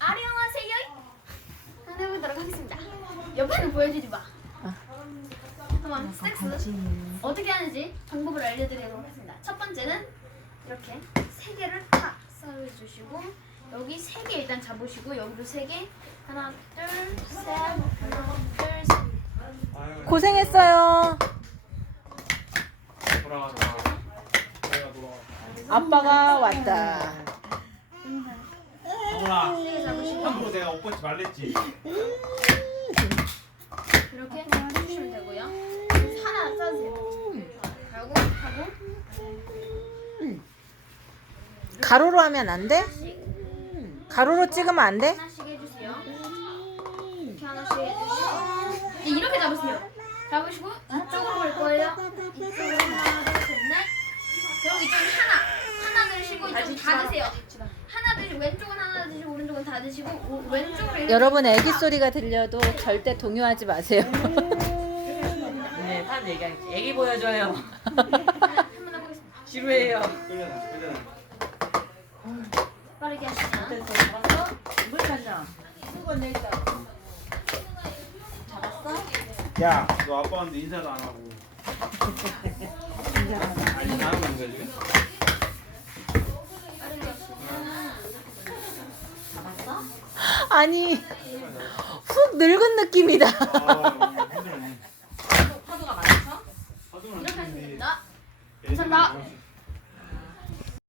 안녕하세요. 한해 보도록 하겠습니다 옆에는 보여주지 마. 아, 한번 아, 섹스 어떻게 하는지 방법을 알려드리도록 하겠습니다. 첫 번째는 이렇게 세 개를 탁 쌓아주시고 여기 세 개 일단 잡으시고 여기도 세 개. 하나, 둘, 셋. 하나, 둘, 셋. 고생했어요. 아빠가 왔다. 가 이렇게 해주시면 되고요. 살안 싸세요. 가고 가고. 가로로 하면 안 돼? 응. 가로로 찍으면 안 돼? 이렇게, 이렇게 잡으세요. 잡으시고 이쪽으로 볼 거예요. 이쪽으 하나, 하나, 하나 고 이쪽 으세요 왼쪽은 하나 드시 오른쪽은 다 드시고 오, 왼쪽은 왼쪽은... 여러분 애기 소리가 들려도 절대 동요하지 마세요. 네, 판 얘기할게. 애기 보여 줘요. 지루요 빠르게 하시죠. 야, 너 아빠한테 인사안 하고. 나, 나 아니 훅 늙은 느낌이다. 아,